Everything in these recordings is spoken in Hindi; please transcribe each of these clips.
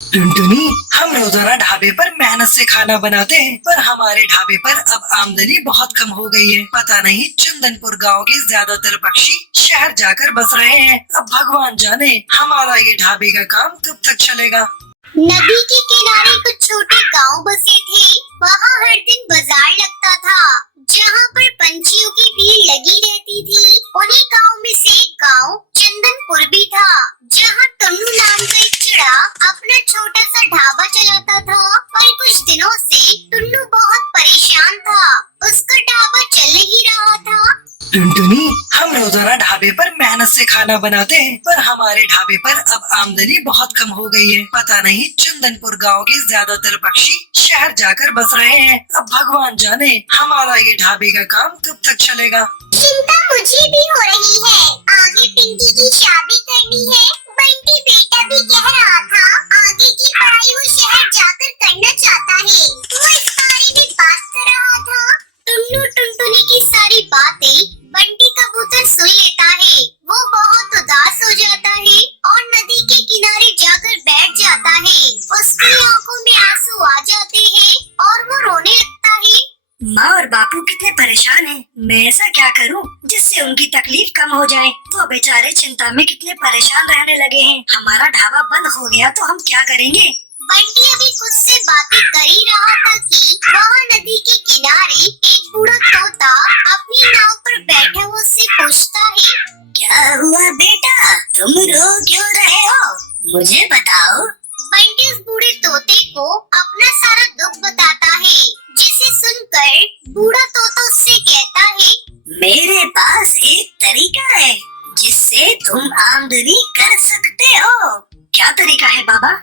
टुनटुनी, हम रोजाना ढाबे पर मेहनत से खाना बनाते हैं, पर हमारे ढाबे पर अब आमदनी बहुत कम हो गई है। पता नहीं चंदनपुर गांव के ज्यादातर पक्षी शहर जाकर बस रहे हैं। अब भगवान जाने हमारा ये ढाबे का काम कब तक चलेगा। नदी के किनारे कुछ छोटे गांव बसे थे। वहाँ हर दिन बाजार लगता था, जहाँ पर पंछियों की भीड़ लगी रहती थी। उन्हीं गांव में से एक गांव चंदनपुर भी था, जहाँ टुन्नू नाम का एक चिड़ा अपना छोटा सा ढाबा चलाता था। पर कुछ दिनों से टुन्नू बहुत परेशान था, उसका ढाबा चल नहीं रहा था। टुनटुनी, हम रोजाना ढाबे पर मेहनत से खाना बनाते हैं, पर हमारे ढाबे पर अब आमदनी बहुत कम हो गई है। पता नहीं चंदनपुर गांव के ज्यादातर पक्षी शहर जाकर बस रहे हैं। अब भगवान जाने हमारा ये ढाबे का काम कब तक चलेगा। चिंता मुझे भी हो रही है। आगे पिंकी की शादी करनी है। बंटी बेटा भी कह रहा था आगे की पढ़ाई वो शहर जाकर करना चाहता है। वो इस बारे में बात कर रहा था। टुन्नू टुनटुनी की सारी बातें बंटी कबूतर सुन लेता है। वो बहुत उदास हो जाता है और नदी के किनारे जाकर बैठ जाता है। उसकी आंखों में आंसू आ जाते हैं और वो रोने लगता है। माँ और बापू कितने परेशान हैं। मैं ऐसा क्या करूँ जिससे उनकी तकलीफ कम हो जाए। वो बेचारे चिंता में कितने परेशान रहने लगे हैं। हमारा ढाबा बंद हो गया तो हम क्या करेंगे। बंटी अभी खुद से बातें कर ही रहा था कि वहाँ नदी के किनारे एक बूढ़ा तोता अपनी नाव पर बैठा हुआ उससे पूछता है, क्या हुआ बेटा, तुम रो क्यों रहे हो, मुझे बताओ। बंटी उस बूढ़े तोते को अपना सारा दुख बताता है, जिसे सुनकर बूढ़ा तोता उससे कहता है, मेरे पास एक तरीका है जिससे तुम आमदनी कर सकते हो। क्या तरीका है बाबा।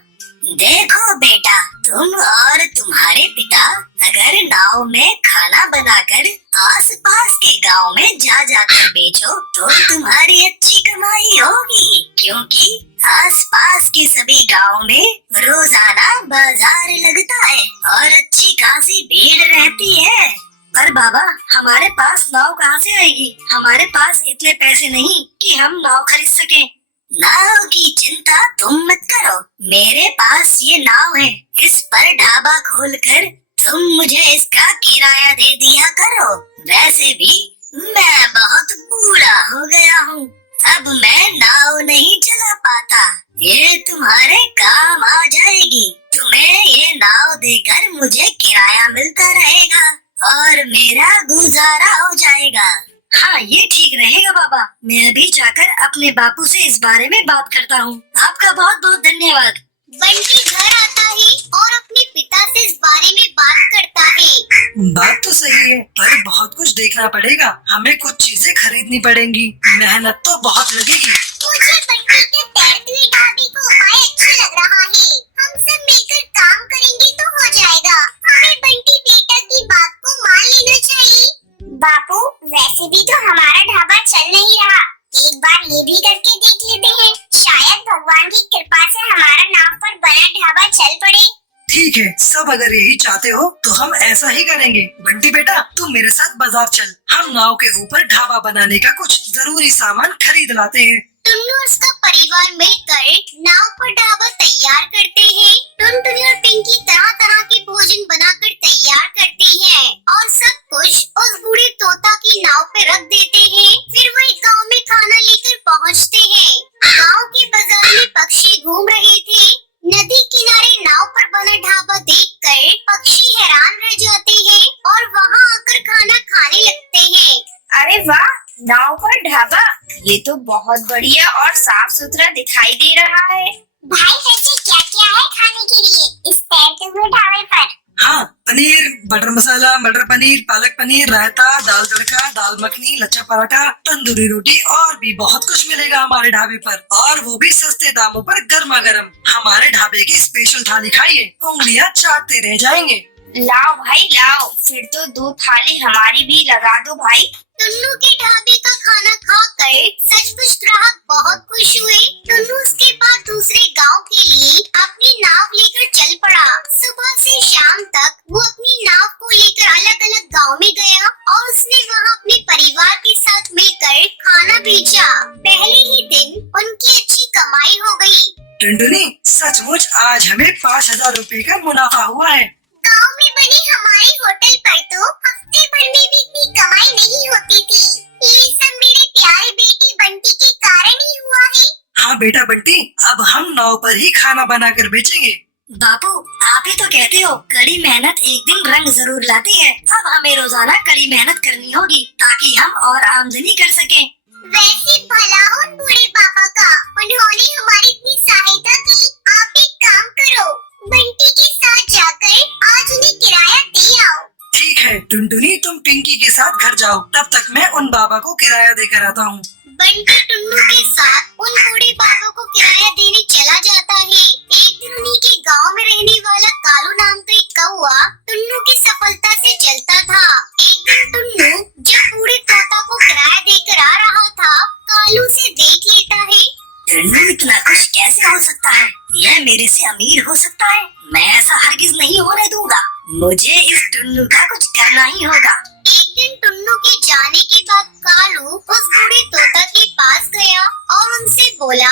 देखो बेटा, तुम और तुम्हारे पिता अगर नाव में खाना बनाकर आसपास के गांव में जा जाकर बेचो तो तुम्हारी अच्छी कमाई होगी, क्योंकि आसपास के सभी गांव में रोजाना बाजार लगता है और अच्छी खासी भीड़ रहती है। पर बाबा, हमारे पास नाव कहाँ से आएगी। हमारे पास इतने पैसे नहीं कि हम नाव खरीद सकें। नाव की चिंता तुम मत करो, मेरे पास ये नाव है। इस पर ढाबा खोलकर तुम मुझे इसका किराया दे दिया करो। वैसे भी मैं बहुत बूढ़ा हो गया हूँ, अब मैं नाव नहीं चला पाता। ये तुम्हारे काम आ जाएगी। तुम्हें ये नाव देकर मुझे किराया मिलता रहेगा और मेरा गुजारा हो जाएगा। हाँ, ये ठीक रहेगा बाबा। मैं अभी जाकर अपने बापू से इस बारे में बात करता हूँ। आपका बहुत बहुत धन्यवाद। बंटी घर आता है और अपने पिता से इस बारे में बात करता है। बात तो सही है, पर बहुत कुछ देखना पड़ेगा। हमें कुछ चीजें खरीदनी पड़ेंगी, मेहनत तो बहुत लगेगी। मुझे बंटी के तैरते हुए ढाबे को उपाय अच्छा लग रहा है। हम सब मिलकर काम करेंगे तो हो जाएगा। हमें बंटी बेटा की बात को मान लेना चाहिए। बापू, वैसे भी तो हमारा ढाबा चल नहीं रहा, एक बार ये भी करके देख लेते हैं। शायद भगवान की कृपा से हमारा नाव पर बना ढाबा चल पड़े। ठीक है, सब अगर यही चाहते हो तो हम ऐसा ही करेंगे। बंटी बेटा, तू मेरे साथ बाजार चल। हम नाव के ऊपर ढाबा बनाने का कुछ जरूरी सामान खरीद लाते हैं। टुन्नू और उसका परिवार मिलकर नाव पर ढाबा तैयार करते हैं। टुनटुनी और पिंकी तरह तरह के भोजन बनाकर तैयार करते हैं और सब कुछ उस बूढ़े तोता की नाव पे रख देते हैं। फिर वो एक गाँव में खाना लेकर पहुँचते हैं। गाँव के बाजार में पक्षी घूम रहे थे। नदी किनारे नाव पर बना ढाबा देखकर पक्षी हैरान रह जाते हैं और वहाँ आकर खाना खाने लगते हैं। अरे वाह, नाव पर ढाबा, ये तो बहुत बढ़िया और साफ सुथरा दिखाई दे रहा है। भाई, वैसे क्या क्या है खाने के लिए इस तैरते हुए ढाबे पर? हाँ, पनीर, बटर मसाला, मटर पनीर, पालक पनीर, रायता, दाल तड़का, दाल मखनी, लच्छा पराठा, तंदूरी रोटी और भी बहुत कुछ मिलेगा हमारे ढाबे पर, और वो भी सस्ते दामों पर गर्मा गर्म। हमारे ढाबे की स्पेशल थाली खाइए, उंगलियां चाटते रह जाएंगे। लाओ भाई लाओ, फिर तो 2 थाली हमारी भी लगा दो भाई। टुन्नू के ढाबे का खाना खाकर सचमुच ग्राहक बहुत खुश हुए। टुन्नू उसके बाद दूसरे गांव के लिए अपनी नाव लेकर चल पड़ा। सुबह से शाम तक वो अपनी नाव को लेकर अलग अलग गांव में गया और उसने वहां अपने परिवार के साथ मिलकर खाना बेचा। पहले ही दिन उनकी अच्छी कमाई हो गई। टुनटुनी, सचमुच आज हमें 5,000 रुपए का मुनाफा हुआ है। गांव में बने हमारे होटल पर तो हफ्ते भर में भी इतनी कमाई नहीं होती थी। ये सब मेरे प्यारे बेटे बंटी के कारण ही हुआ है। हाँ बेटा बंटी, अब हम नाव पर ही खाना बनाकर बेचेंगे। बापू, आप ही तो कहते हो कड़ी मेहनत एक दिन रंग जरूर लाती है। अब हमें रोजाना कड़ी मेहनत करनी होगी ताकि हम और आमदनी कर सकें। वैसे भला हो उन बूढ़े पापा का, उन्होंने हमारी इतनी सहायता की। आप एक काम करो, बंटी के साथ जाकर आज उन्हें किराया दे आओ। ठीक है टुनटुनी, तुम पिंकी के साथ घर जाओ, तब तक मैं उन बाबा को किराया देकर आता हूँ। बंटी टुन्नू के साथ उन बूढ़े बाबा को किराया देने चला जाता है। एक दिन उन्हीं के गांव में रहने वाला कालू नाम का एक कौआ टुन्नू की सफलता से जलता था। एक दिन टुन्नू जब बूढ़े तोता को किराया देकर आ रहा था, कालू से देख लेता है। टुन्नू इतना खुश कैसे हो सकता है? यह मेरे से अमीर हो सकता है। मैं ऐसा हरगिज नहीं होने दूंगा। मुझे इस टुन्नू का कुछ करना ही होगा। एक दिन टुन्नू के जाने के बाद कालू उस बूढ़े तोता के पास गया और उनसे बोला,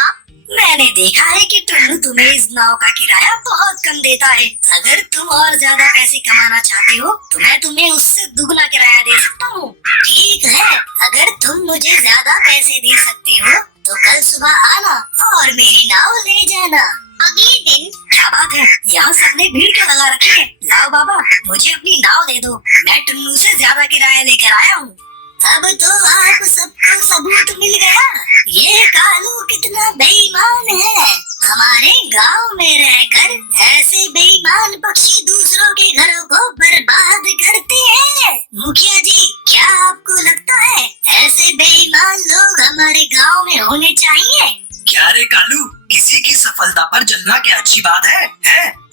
मैंने देखा है कि टुन्नू तुम्हें इस नाव का किराया बहुत कम देता है। अगर तुम और ज्यादा पैसे कमाना चाहते हो तो मैं तुम्हें उससे दुगना किराया दे सकता हूँ। ठीक है, अगर तुम मुझे ज्यादा पैसे दे सकते हो तो कल सुबह आना और मेरी नाव ले जाना। अगले दिन क्या बात है, यहाँ सबने भीड़ क्यों लगा रखी है? लाओ बाबा, मुझे अपनी नाव दे दो, मैं टुन्नू से ज्यादा किराया लेकर आया हूँ। अब तो आप सबको सबूत मिल गया, ये कालू कितना बेईमान है। हमारे गांव में रहकर ऐसे बेईमान पक्षी दूसरों के घरों को बर्बाद करते हैं। मुखिया जी, क्या आपको लगता है ऐसे बेईमान लोग हमारे गांव में होने चाहिए? क्या रे कालू, किसी की सफलता पर जलना क्या अच्छी बात है?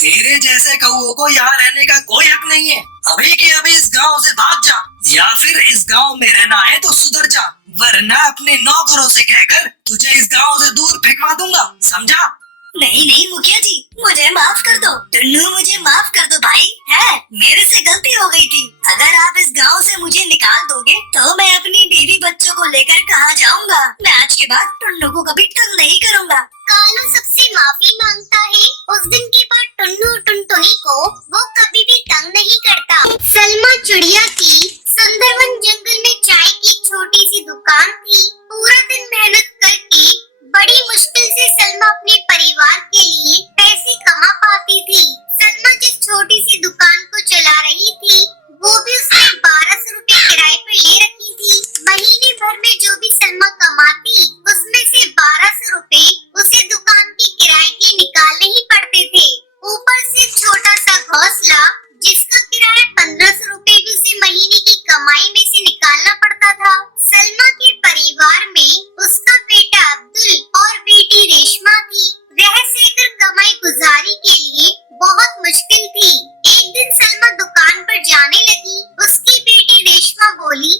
तेरे जैसे कौओं को यहाँ रहने का कोई हक नहीं है। अभी के अभी इस गांव से भाग जा, या फिर इस गांव में रहना है तो सुधर जा, वरना अपने नौकरों से कहकर तुझे इस गांव से दूर फेंकवा दूंगा, समझा? नहीं नहीं मुखिया जी, मुझे माफ कर दो। टुन्नू, मुझे माफ कर दो भाई, है मेरे से गलती हो गई थी। अगर आप इस गांव से मुझे निकाल दोगे तो मैं अपनी बीवी बच्चों को लेकर कहाँ जाऊंगा? मैं आज के बाद टुन्नू को कभी तंग नहीं करूंगा। कालू सबसे माफी मांगता है। उस दिन के बाद टुन्नू टुनटुनी को वो कभी भी तंग नहीं करता। सलमा चिड़िया की सुंदरवन जंगल में चाय की एक छोटी सी दुकान थी। पूरा दिन मेहनत करके बड़ी मुश्किल से सलमा अपने परिवार के लिए पैसे कमा पाती थी। सलमा जिस छोटी सी दुकान को चला रही थी, वो भी उसने 1200 रुपए किराए पर ले रखी थी। महीने भर में जो भी सलमा कमाती, उसमें से 1200 रुपए उसे दुकान के किराए के निकालने ही पड़ते थे। ऊपर से छोटा सा घोंसला जिसका किराया 1500 रुपए भी उसे महीने की कमाई में से निकालना पड़ता था। सलमा के परिवार में उसका बेटा अब्दुल और बेटी रेशमा थी। रह सहकर कमाई गुजारी के लिए बहुत मुश्किल थी। एक दिन सलमा दुकान पर जाने लगी। उसकी बेटी रेशमा बोली,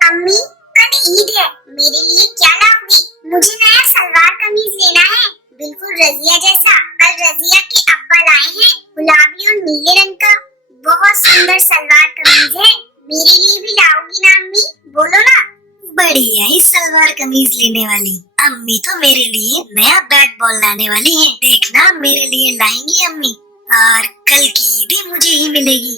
अम्मी कल ईद है, मेरे लिए क्या लाओगी? मुझे नया सलवार कमीज लेना है, बिल्कुल रजिया जैसा। कल रजिया के अब्बा लाए हैं गुलाबी और नीले रंग का, बहुत सुंदर सलवार कमीज है। मेरे लिए भी लाओगी ना अम्मी? बोलो ना। बढ़िया ही सलवार कमीज लेने वाली। अम्मी तो मेरे लिए नया बैट बॉल लाने वाली है, देखना मेरे लिए लाएंगी अम्मी, और कल की ईद मुझे ही मिलेगी।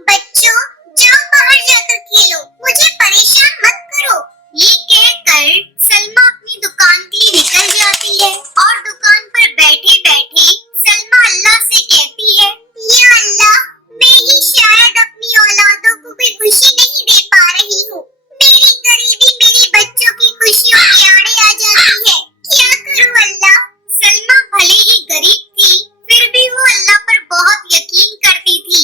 बच्चों, जाओ बाहर जाकर खेलो, मुझे परेशान मत करो। ये कहकर सलमा अपनी दुकान के लिए निकल जाती है और दुकान पर बैठे बैठे सलमा अल्लाह से कहती है, या अल्लाह, मैं ही शायद अपनी औलादों को भी खुशी नहीं दे पा रही हूँ। मेरी गरीबी मेरे बच्चों की खुशियों के आड़े आ जाती है। क्या करूँ अल्लाह? सलमा भले ही गरीब थी, फिर भी वो अल्लाह पर बहुत यकीन करती थी।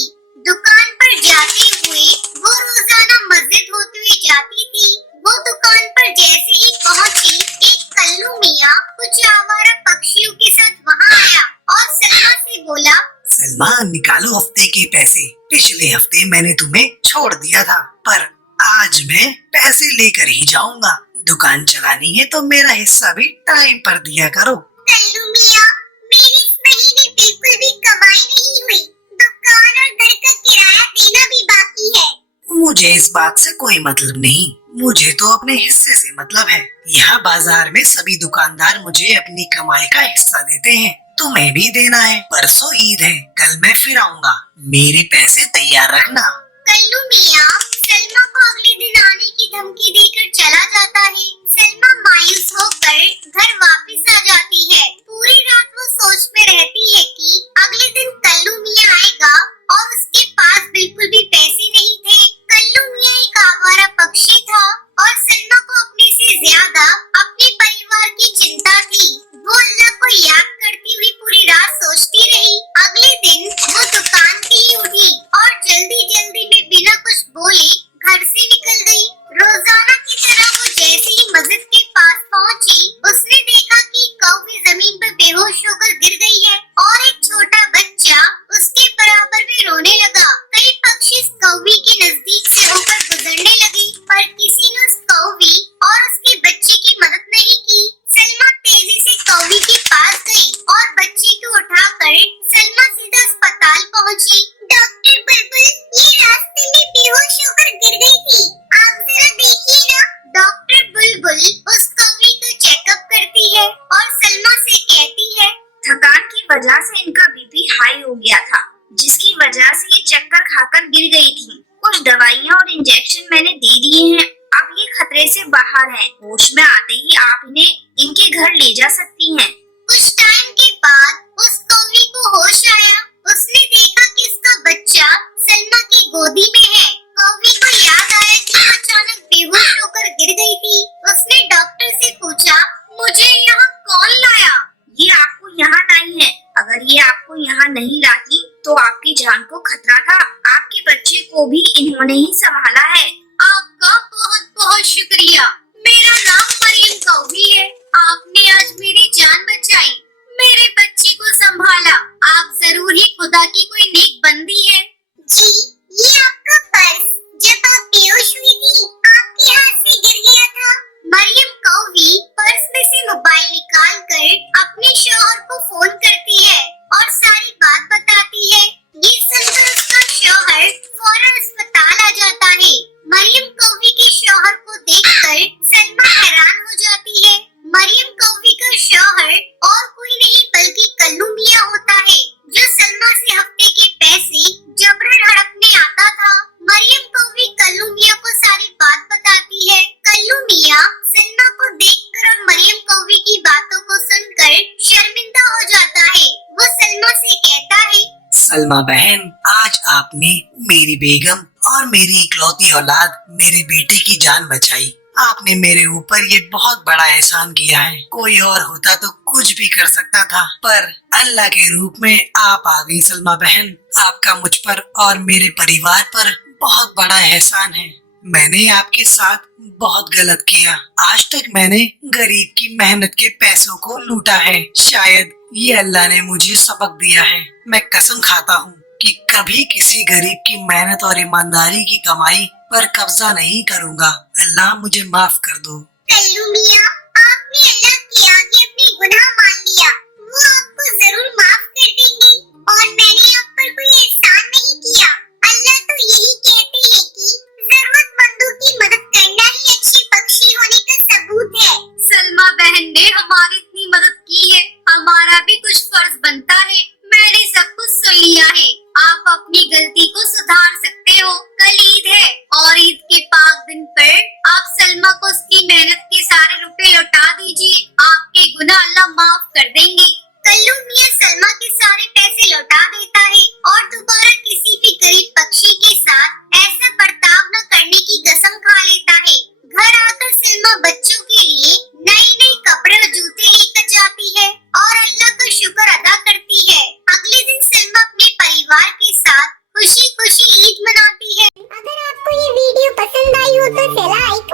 दुकान पर जाते हुए वो रोजाना मस्जिद होते हुए जाती थी। वो दुकान पर जैसे ही पहुंची, एक कल्लू मियाँ कुछ आवारा पक्षियों के साथ वहाँ आया और सलमा से बोला, सलमा, निकालो हफ्ते के पैसे। पिछले हफ्ते मैंने तुम्हें छोड़ दिया था, पर आज मैं पैसे लेकर ही जाऊंगा। दुकान चलानी है तो मेरा हिस्सा भी टाइम पर दिया करो। कल्लू मियाँ, मेरी इस महीने बिल्कुल भी कमाई नहीं हुई। दुकान और घर का किराया देना भी बाकी है। मुझे इस बात से कोई मतलब नहीं, मुझे तो अपने हिस्से से मतलब है। यहाँ बाजार में सभी दुकानदार मुझे अपनी कमाई का हिस्सा देते हैं। तुम्हें भी देना है। परसों ईद है, कल मैं फिर आऊँगा। मेरे पैसे तैयार रखना। कल्लू मियाँ सलमा को अगले दिन आने की धमकी देकर चला जाता है। सलमा मायूस होकर घर वापस आ जाती है। पूरी रात वो सोच में रहती है कि अगले दिन कल्लू मियाँ आएगा और उसके पास बिल्कुल भी पैसे नहीं थे। कल्लू मियाँ एक आवारा पक्षी था और सलमा को अपने से ज्यादा अपने परिवार की चिंता थी। वो अल्लाह को याद करती हुई पूरी रात सोचती रही। अगले दिन वो दुकान पे ही उठी और जल्दी जल्दी में बिना कुछ बोले घर से निकल गई। रोजाना की तरह वो जैसे ही मस्जिद के पास पहुंची, उसने देखा कि कौवी जमीन पर बेहोश होकर गिर गई है और एक छोटा बच्चा उसके बराबर में रोने लगा। कई पक्षी इस कौवी के नजदीक से होकर गुजरने लगे, पर किसी ने उस कौवी और उसके बच्चे की मदद नहीं की। सलमा तेजी से कौवी के पास गई और बच्चे को उठाकर सलमा सीधा अस्पताल पहुंची। डॉक्टर बुलबुल ये रास्ते में बेहोश होकर गिर गई थी, आप जरा देखिए ना। डॉक्टर बुलबुल उस कौवी को चेकअप करती है और सलमा से कहती है, थकान की वजह से इनका बीपी हाई हो गया था, जिसकी वजह से ये चक्कर खाकर गिर गई थी। कुछ दवाइयाँ और इंजेक्शन मैंने दे दिए हैं, अब ये खतरे से बाहर हैं। होश में आते ही आप इन्हें इनके घर ले जा सकती हैं। कुछ टाइम के बाद उस कौवी को होश आया। उसने देखा कि उसका बच्चा सलमा की गोदी में है। कौवी को याद आया कि वो अचानक बेहोश होकर गिर गई थी। उसने डॉक्टर से पूछा, मुझे यहाँ कौन लाया? ये आपको यहाँ नहीं है, अगर ये आपको यहाँ नहीं लाती तो आपकी जान को खतरा था। आपके बच्चे को भी इन्होंने ही संभाला है। आपका बहुत बहुत शुक्रिया। मेरा नाम मरियम कौवी है। आपने आज मेरी जान बचाई, मेरे बच्चे को संभाला। आप जरूर ही खुदा की कोई नेक बंदी है। जी, ये आपका पर्स जब आप बेहोश हुई थी आपके हाथ से गिर गया था। मरियम कौवी पर्स में से मोबाइल निकाल कर अपने शौहर को फोन करती है और सारी बात बताती है। ये सुनकर उसका शौहर फौरन अस्पताल आ जाता है। मरियम कौवी के शौहर को देखकर सलमा हैरान हो जाती है। मरियम कौवी का शौहर और कोई नहीं बल्कि कल्लू मियाँ होता है, जो सलमा से हफ्ते के पैसे जबरन हड़पने आता था। मरियम कौवी कल्लू मियाँ को सारी बात बताती है। कल्लू मियाँ सलमा को देखकर और मरियम कौवी की बातों को सुनकर शर्मिंदा हो जाता है। वो सलमा से कहता है, सलमा बहन, आज आपने मेरी बेगम और मेरी इकलौती औलाद मेरे बेटे की जान बचाई। आपने मेरे ऊपर ये बहुत बड़ा एहसान किया है। कोई और होता तो कुछ भी कर सकता था, पर अल्लाह के रूप में आप आ गई सलमा बहन। आपका मुझ पर और मेरे परिवार पर बहुत बड़ा एहसान है। मैंने आपके साथ बहुत गलत किया। आज तक मैंने गरीब की मेहनत के पैसों को लूटा है। शायद ये अल्लाह ने मुझे सबक दिया है। मैं कसम खाता हूँ कि कभी किसी गरीब की मेहनत और ईमानदारी की कमाई पर कब्जा नहीं करूँगा। अल्लाह मुझे माफ कर दो। कल्लू मियाँ, आपने अल्लाह के आगे अपने गुनाह मान लिया, वो आपको जरूर माफ कर देंगे। और मैंने आप पर कोई एहसान नहीं किया। अल्लाह तो यही कहते हैं कि जरूरतमंदों की मदद करना ही अच्छे पक्षी होने का सबूत है। सलमा बहन ने हमारी इतनी मदद की है, हमारा भी कुछ फर्ज बनता है। मैंने सब कुछ सुन लिया है। आप अपनी गलती को सुधार सकते हो। कल ईद है और ईद के पाक दिन पर आप सलमा को उसकी मेहनत के सारे रुपए लौटा दीजिए। आपके गुनाह अल्लाह माफ कर देंगे। कल्लू मियाँ सलमा के सारे पैसे लौटा देता है और दोबारा किसी भी गरीब पक्षी के साथ ऐसा बर्ताव न करने की कसम खा लेता है। घर आकर सलमा बच्चों के लिए नए नए कपड़े और जूते लेकर जाती है और अल्लाह का शुक्र अदा करती है। अगले दिन सलमा अपने परिवार के साथ खुशी खुशी ईद मनाती है। अगर आपको ये वीडियो पसंद आई हो तो लाइक